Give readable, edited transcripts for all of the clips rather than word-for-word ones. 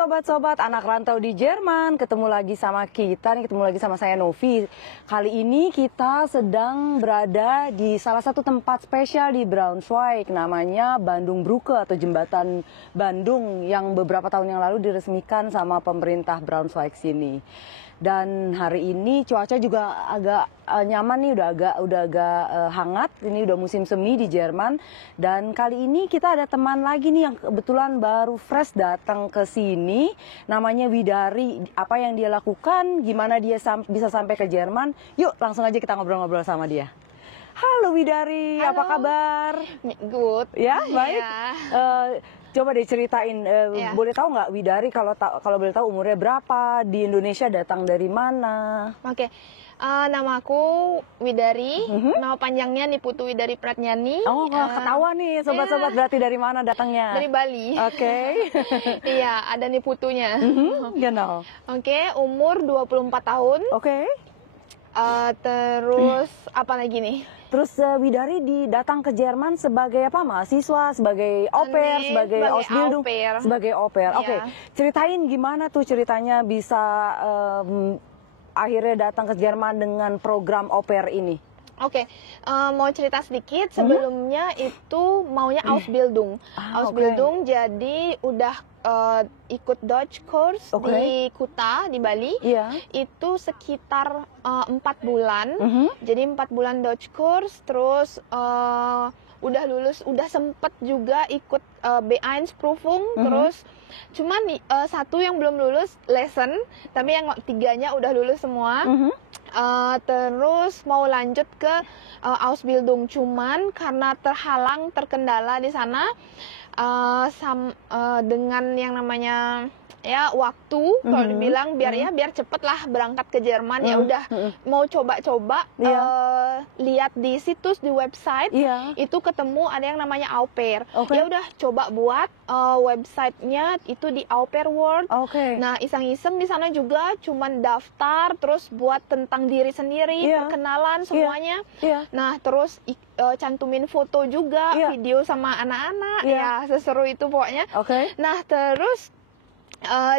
sobat-sobat anak rantau di Jerman, ketemu lagi sama kita nih, ketemu lagi sama saya Novi. Kali ini kita sedang berada di salah satu tempat spesial di Braunschweig, namanya Bandung Brücke atau Jembatan Bandung yang beberapa tahun yang lalu diresmikan sama pemerintah Braunschweig sini. Dan hari ini cuaca juga agak nyaman nih, udah agak hangat. Ini udah musim semi di Jerman. Dan kali ini kita ada teman lagi nih yang kebetulan baru fresh datang ke sini. Namanya Widari. Apa yang dia lakukan, gimana dia bisa sampai ke Jerman. Yuk langsung aja kita ngobrol-ngobrol sama dia. Halo Widari, Halo. apa kabar? Good. Ya, baik. Ya. Coba deh ceritain, boleh tahu nggak Widari kalau boleh tahu umurnya berapa, di Indonesia datang dari mana? Oke. Nama aku Widari, nama panjangnya Niputu Widari Pratnyani. Oh, ketawa nih sobat-sobat, berarti dari mana datangnya? Dari Bali. Oke. Iya, ada Niputunya. Genau. Oke, umur 24 tahun. Oke. Terus apa lagi nih? Terus Widari datang ke Jerman sebagai apa? Mahasiswa, sebagai au pair, sebagai Ausbildung, sebagai au pair. Oke. Ceritain gimana tuh ceritanya bisa akhirnya datang ke Jerman dengan program au pair ini. Oke, mau cerita sedikit. Sebelumnya itu maunya Ausbildung. Ausbildung, jadi udah ikut Dutch course di Kuta, di Bali. Itu sekitar 4 bulan. Jadi 4 bulan Dutch course, terus udah lulus, udah sempet juga ikut B1 Prüfung, terus cuman satu yang belum lulus lesson, tapi yang 3-nya udah lulus semua. Terus mau lanjut ke Ausbildung, cuman karena terkendala di sana dengan yang namanya ya waktu, kalau dibilang biar cepet lah berangkat ke Jerman. Ya udah mau coba-coba lihat di situs, di website, itu ketemu ada yang namanya au pair. Ya udah coba buat websitenya itu di Au Pair World. Nah iseng-iseng di sana juga cuman daftar, terus buat tentang diri sendiri, perkenalan semuanya. Nah terus cantumin foto juga, video sama anak-anak, ya seseru itu pokoknya. Nah terus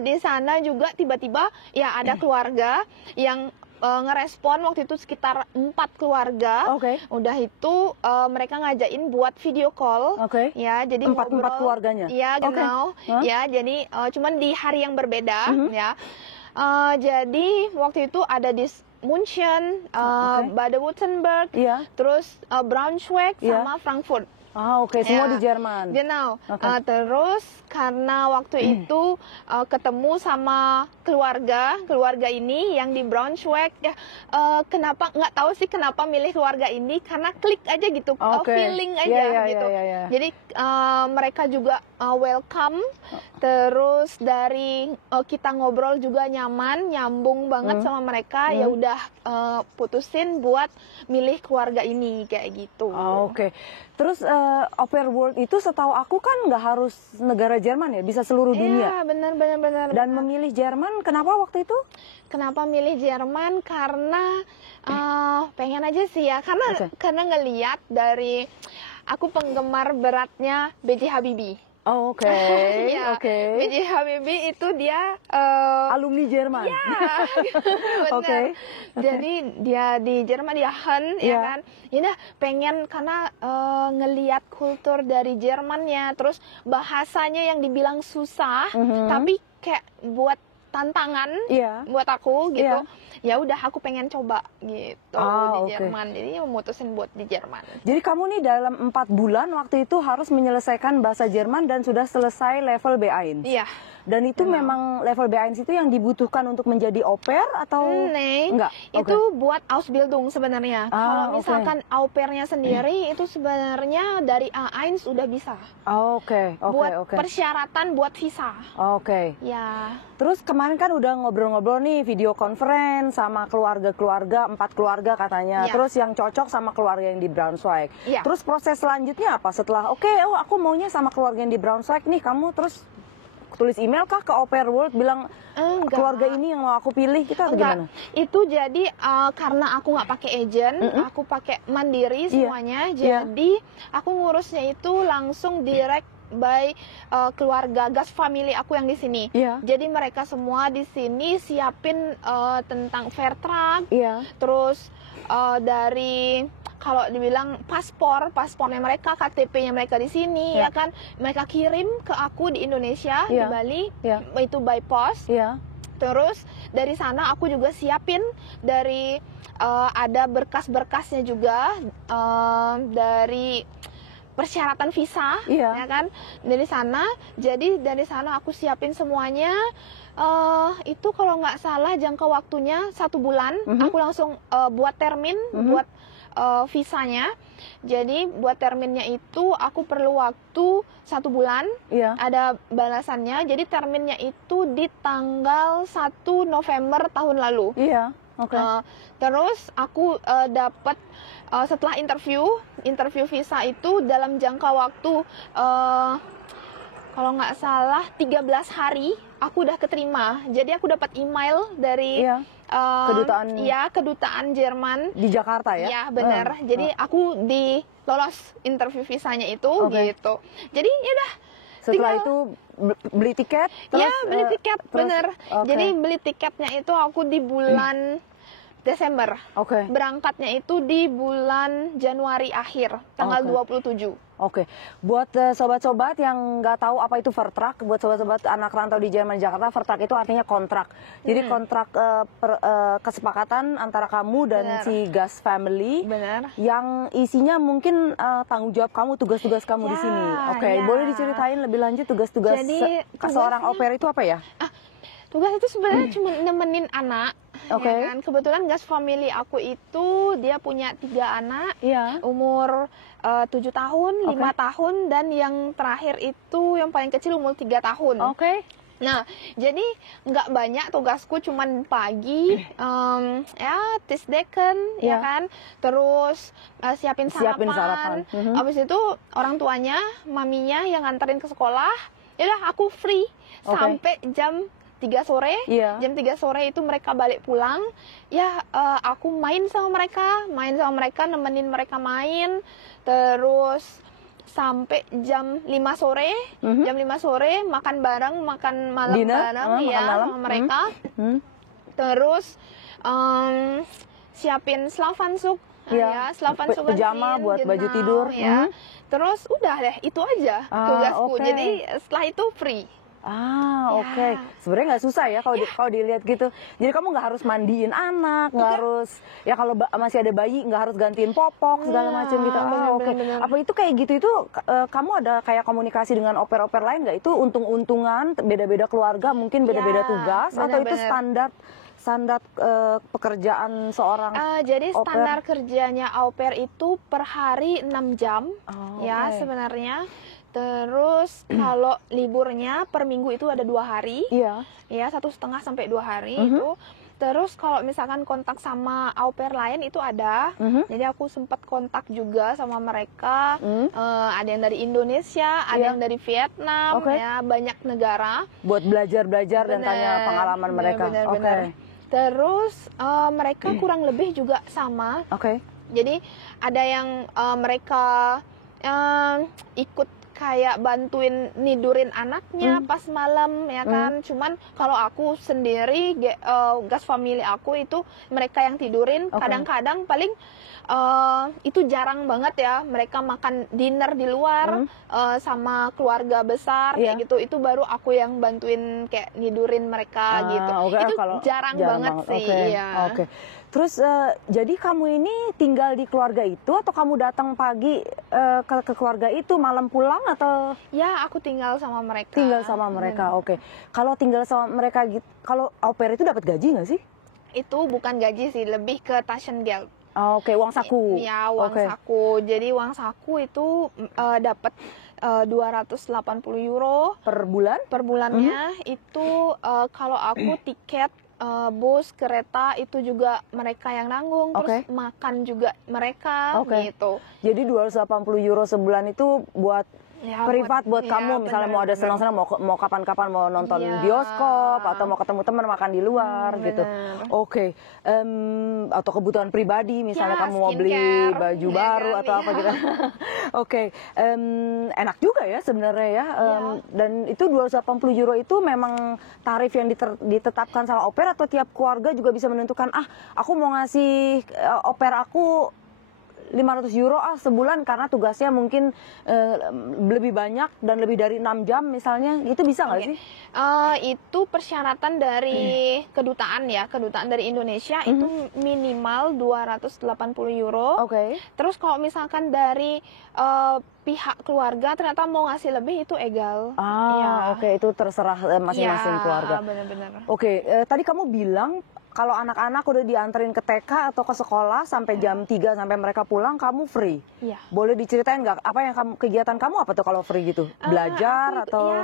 di sana juga tiba-tiba ya ada keluarga yang ngerespon, waktu itu sekitar 4 keluarga. Udah itu mereka ngajain buat video call. Ya, jadi 4 keluarganya. Ya, genau. Ya, jadi cuman di hari yang berbeda. Ya. Jadi waktu itu ada di München, Baden-Württemberg, terus Braunschweig sama Frankfurt. Semua di Jerman. Genau. Terus karena waktu itu ketemu sama keluarga ini yang di Braunschweig, ya kenapa nggak tahu sih kenapa milih keluarga ini, karena klik aja gitu, feeling aja gitu. Jadi mereka juga welcome, terus dari kita ngobrol juga nyaman, nyambung banget sama mereka. Ya udah putusin buat milih keluarga ini kayak gitu. Terus Au Pair World itu setahu aku kan nggak harus negara Jerman ya, bisa seluruh dunia. Iya, benar. Dan memilih Jerman, kenapa waktu itu? Kenapa milih Jerman? Karena pengen aja sih ya, karena ngelihat dari aku penggemar beratnya B.J. Habibie. B.J. Habibie itu dia alumni Jerman. Ya, benar. Jadi dia di Jerman, dia ya kan. Ya pengen karena ngelihat kultur dari Jermannya, terus bahasanya yang dibilang susah, tapi kayak buat tantangan buat aku gitu. Ya udah aku pengen coba gitu di Jerman. Jadi memutusin buat di Jerman. Jadi kamu nih dalam 4 bulan waktu itu harus menyelesaikan bahasa Jerman dan sudah selesai level B1. Iya. Dan itu memang level B1 itu yang dibutuhkan untuk menjadi au pair atau enggak? Itu buat Ausbildung sebenarnya. Kalau misalkan au pairnya sendiri itu sebenarnya dari A1 sudah bisa. Buat persyaratan buat visa. Ya. Terus kemarin kan udah ngobrol-ngobrol nih, video conference sama keluarga-keluarga, 4 keluarga katanya. Terus yang cocok sama keluarga yang di Braunschweig. Terus proses selanjutnya apa setelah aku maunya sama keluarga yang di Braunschweig nih, kamu terus tulis email kah ke Au Pair World bilang keluarga ini yang mau aku pilih gitu atau gimana? Itu jadi karena aku nggak pakai agent, aku pakai mandiri semuanya. Jadi aku ngurusnya itu langsung direct by keluarga gas family aku yang di sini. Jadi mereka semua di sini siapin tentang fair truck, terus dari kalau dibilang paspornya mereka, KTP-nya mereka di sini, ya kan, mereka kirim ke aku di Indonesia, di Bali, itu by post. Terus dari sana aku juga siapin dari ada berkas-berkasnya juga dari persyaratan visa, ya kan, dari sana. Jadi dari sana aku siapin semuanya. Itu kalau nggak salah jangka waktunya 1 bulan, aku langsung buat termin, buat visanya. Jadi buat terminnya itu aku perlu waktu 1 bulan, ada balasannya. Jadi terminnya itu di tanggal 1 November tahun lalu. Terus aku dapat setelah interview visa itu dalam jangka waktu kalau nggak salah 13 hari aku udah keterima. Jadi aku dapat email dari kedutaan Jerman di Jakarta ya? Iya benar. Jadi aku lolos interview visanya itu gitu. Jadi ya udah. Setelah itu beli tiket? Beli tiket, bener. Jadi beli tiketnya itu aku di bulan Desember. Berangkatnya itu di bulan Januari akhir, tanggal 27. Buat sobat-sobat yang nggak tahu apa itu Vertrag, buat sobat-sobat anak rantau di Jerman Jakarta, Vertrag itu artinya kontrak. Jadi kontrak kesepakatan antara kamu dan si gas family, yang isinya mungkin tanggung jawab kamu, tugas-tugas kamu di sini. Boleh diceritain lebih lanjut tugas-tugas seorang au pair itu apa ya? Tugas itu sebenarnya cuma nemenin anak. Ya kan? Kebetulan gas family aku itu dia punya 3 anak, umur 7 tahun, 5 tahun, dan yang terakhir itu yang paling kecil umur 3 tahun. Nah, jadi nggak banyak tugasku, cuman pagi, tisdeken, ya kan, terus siapin sarapan. Habis itu orang tuanya, maminya yang nganterin ke sekolah, yaudah aku free sampai jam 3 sore, jam 3 sore itu mereka balik pulang, aku main sama mereka, nemenin mereka main, terus sampai jam 5 sore, makan bareng, makan malam bareng, sama mereka, terus siapin slafanzug, slafanzug pejama buat baju tidur, terus udah deh, itu aja tugasku, jadi setelah itu free. Sebenarnya nggak susah ya kalau dilihat gitu. Jadi kamu nggak harus mandiin anak, nggak harus kalau masih ada bayi nggak harus gantiin popok segala macam gitu. Apa itu kayak gitu itu kamu ada kayak komunikasi dengan au pair lain nggak? Itu untung-untungan, beda-beda keluarga, mungkin beda-beda tugas, atau itu standar pekerjaan seorang jadi standar kerjanya au pair itu per hari 6 jam sebenarnya. Terus kalau liburnya per minggu itu ada 2 hari, 1,5 sampai 2 hari itu. Terus kalau misalkan kontak sama au pair lain itu ada, jadi aku sempat kontak juga sama mereka. Ada yang dari Indonesia, ada yang dari Vietnam, banyak negara. Buat belajar dan tanya pengalaman mereka. Terus mereka kurang lebih juga sama. Jadi ada yang mereka ikut kayak bantuin nidurin anaknya pas malam, ya kan. Cuman kalau aku sendiri, gas family aku itu mereka yang tidurin. Kadang-kadang paling itu jarang banget ya mereka makan dinner di luar sama keluarga besar kayak gitu. Itu baru aku yang bantuin kayak nidurin mereka gitu. Itu jarang banget sih. Terus jadi kamu ini tinggal di keluarga itu atau kamu datang pagi ke keluarga itu malam pulang atau? Ya, aku tinggal sama mereka. Tinggal sama mereka, Kalau tinggal sama mereka, kalau au pair itu dapat gaji nggak sih? Itu bukan gaji sih, lebih ke Taschengeld. Uang saku. Ya, uang saku. Jadi uang saku itu dapat 280 euro per bulan. Per bulannya itu kalau aku tiket bus, kereta itu juga mereka yang nanggung, terus makan juga mereka gitu. Jadi 280 euro sebulan itu buat Ya, privat buat kamu, misalnya mau ada senang-senang, mau kapan-kapan mau nonton bioskop atau mau ketemu teman makan di luar gitu. Oke. Atau kebutuhan pribadi, misalnya kamu mau beli baju baru atau apa gitu. Oke. Enak juga ya sebenarnya ya. Dan itu 280 euro itu memang tarif yang ditetapkan sama au pair, atau tiap keluarga juga bisa menentukan, aku mau ngasih au pair aku 500 euro sebulan karena tugasnya mungkin lebih banyak dan lebih dari 6 jam misalnya, itu bisa nggak sih? Itu persyaratan dari kedutaan ya, kedutaan dari Indonesia itu minimal 280 euro. Terus kalau misalkan dari pihak keluarga ternyata mau ngasih lebih, itu egal. Itu terserah masing-masing keluarga. Benar-benar. Tadi kamu bilang kalau anak-anak udah dianterin ke TK atau ke sekolah sampai jam 3 sampai mereka pulang, kamu free. Boleh diceritain nggak apa yang kegiatan kamu apa tuh kalau free gitu? Belajar atau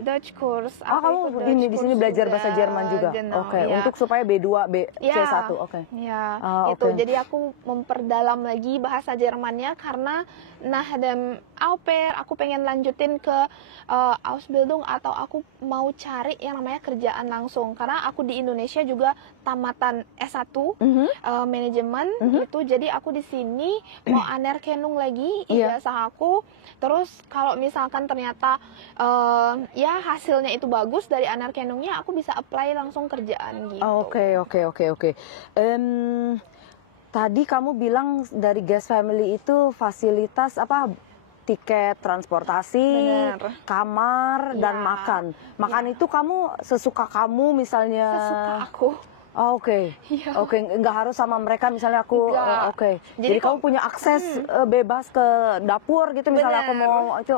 Dutch course. Kamu di sini belajar bahasa Jerman juga. Untuk supaya B2, C1. Itu. Jadi aku memperdalam lagi bahasa Jermannya karena dem au pair, aku pengen lanjutin ke Ausbildung atau aku mau cari yang namanya kerjaan langsung. Karena aku di Indonesia juga tamatan S1 manajemen gitu. Jadi aku di sini mau anerkennung lagi ijazah aku. Terus kalau misalkan ternyata ya hasilnya itu bagus dari anerkennungnya, aku bisa apply langsung kerjaan gitu. Oke. Tadi kamu bilang dari guest family itu fasilitas apa? Tiket transportasi, kamar, dan makan. Makan itu kamu sesuka kamu misalnya? Sesuka aku. Nggak harus sama mereka misalnya aku. Jadi kamu punya akses bebas ke dapur gitu misalnya aku mau itu.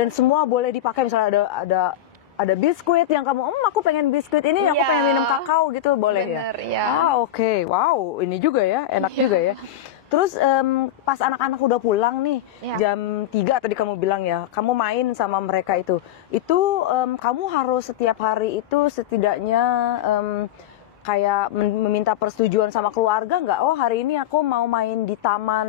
Dan semua boleh dipakai, misalnya ada biskuit yang kamu, aku pengen biskuit ini, aku pengen minum kakao gitu, boleh ya? Wow, ini juga ya, enak juga ya. Terus pas anak-anak udah pulang nih, jam 3 tadi kamu bilang ya, kamu main sama mereka itu kamu harus setiap hari itu setidaknya kayak meminta persetujuan sama keluarga nggak? Hari ini aku mau main di taman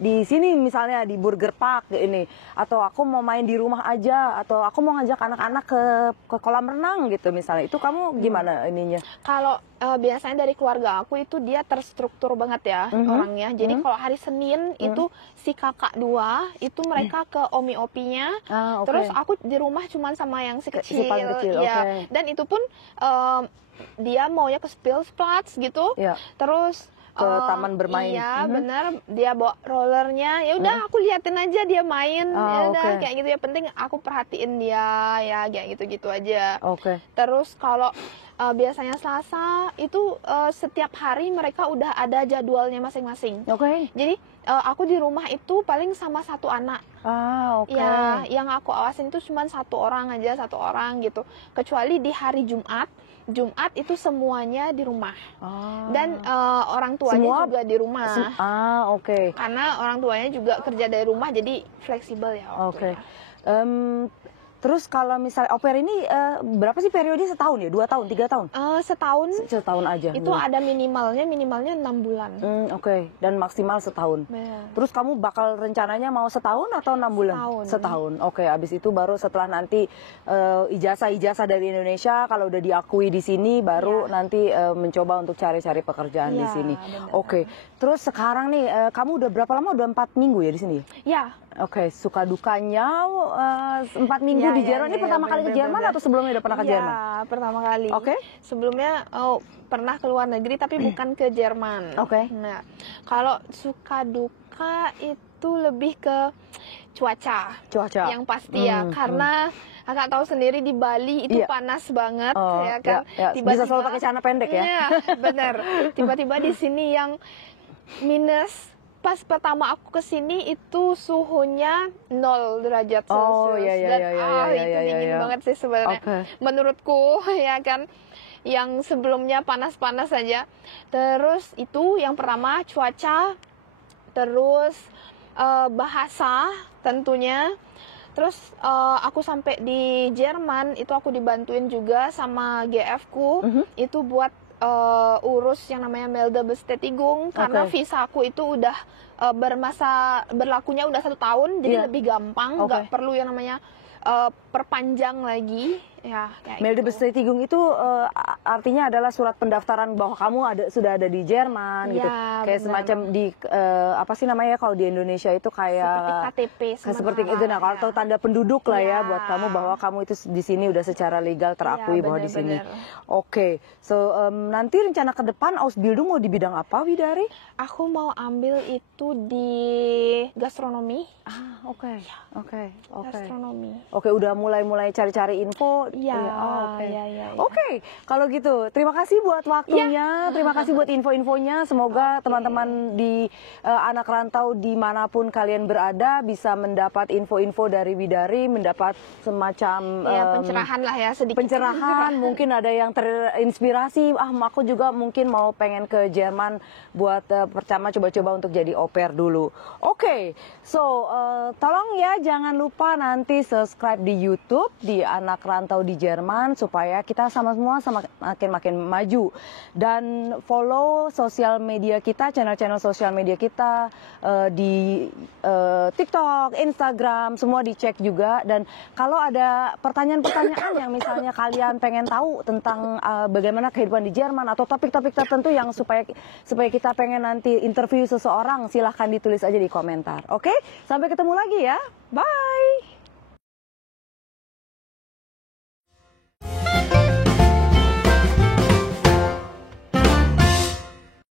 di sini misalnya di Burger Park ini, atau aku mau main di rumah aja, atau aku mau ngajak anak-anak ke kolam renang gitu misalnya. Itu kamu gimana ininya? Kalau biasanya dari keluarga aku itu dia terstruktur banget ya orangnya. Jadi kalau hari Senin itu si kakak 2 itu mereka ke omi-opinya. Terus aku di rumah cuman sama yang si kecil. Dan itu pun dia maunya ke Speelplaats gitu. Terus ke taman bermain. Bener, dia bawa rollernya, ya udah aku liatin aja dia main, ya udah kayak gitu ya, penting aku perhatiin dia ya, kayak gitu-gitu aja. Terus kalau biasanya Selasa itu setiap hari mereka udah ada jadwalnya masing-masing. Jadi aku di rumah itu paling sama satu anak. Ya, yang aku awasin itu cuma satu orang gitu. Kecuali di hari Jumat itu semuanya di rumah. Dan orang tuanya juga di rumah. Karena orang tuanya juga kerja dari rumah, jadi fleksibel ya waktunya. Terus kalau misalnya au pair ini berapa sih periode? Setahun ya? 2 tahun? 3 tahun? Setahun aja? Itu ada minimalnya 6 bulan. Dan maksimal setahun. Terus kamu bakal rencananya mau setahun atau 6 bulan? Setahun. Abis itu baru setelah nanti ijazah dari Indonesia, kalau udah diakui di sini, baru nanti mencoba untuk cari-cari pekerjaan di sini. Terus sekarang nih, kamu udah berapa lama? Udah 4 minggu ya di sini? Ya. Suka dukanya 4 minggu di Jerman. Ini pertama kali ke Jerman atau sebelumnya udah pernah ke Jerman? Pertama kali. Sebelumnya pernah ke luar negeri tapi bukan ke Jerman. Nah, kalau suka duka itu lebih ke cuaca. Yang pasti ya, karena kakak tahu sendiri di Bali itu panas banget ya kan. Bisa selalu pakai celana pendek ya? Iya, bener. Tiba-tiba di sini yang minus. Pas pertama aku kesini itu suhunya 0 derajat Celcius. Itu dingin banget sih sebenarnya. Menurutku ya kan, yang sebelumnya panas-panas saja. Terus itu yang pertama cuaca, terus bahasa tentunya. Terus aku sampai di Jerman itu aku dibantuin juga sama GF ku itu buat urus yang namanya Meldebestetigung karena visa aku itu udah berlakunya udah 1 tahun, jadi lebih gampang, nggak perlu yang namanya perpanjang lagi. Ya, Meldebestetigung itu artinya adalah surat pendaftaran bahwa kamu sudah ada di Jerman gitu. Kayak semacam di apa sih namanya kalau di Indonesia itu kayak seperti KTP seperti itu. Nah, kalau tahu tanda penduduk lah ya buat kamu bahwa kamu itu di sini udah secara legal terakui bahwa di sini. Oke. So nanti rencana ke depan Ausbildung mau di bidang apa, Widari? Aku mau ambil itu di gastronomi. Oke. Gastronomi. Oke, udah mulai cari-cari info. Iya. Oke, kalau gitu terima kasih buat waktunya, terima kasih buat info-infonya. Semoga teman-teman di anak rantau dimanapun kalian berada bisa mendapat info-info dari Widari, mendapat semacam pencerahan lah ya, sedikit pencerahan. Mungkin ada yang terinspirasi. Aku juga mungkin mau pengen ke Jerman buat pertama coba-coba untuk jadi au pair dulu. Oke, so tolong ya jangan lupa nanti subscribe di YouTube di Anak Rantau di Jerman supaya kita semua makin maju, dan follow sosial media kita, channel-channel sosial media kita di TikTok, Instagram, semua dicek juga. Dan kalau ada pertanyaan-pertanyaan yang misalnya kalian pengen tahu tentang bagaimana kehidupan di Jerman atau topik-topik tertentu yang supaya kita pengen nanti interview seseorang, silahkan ditulis aja di komentar. Oke, sampai ketemu lagi ya, bye.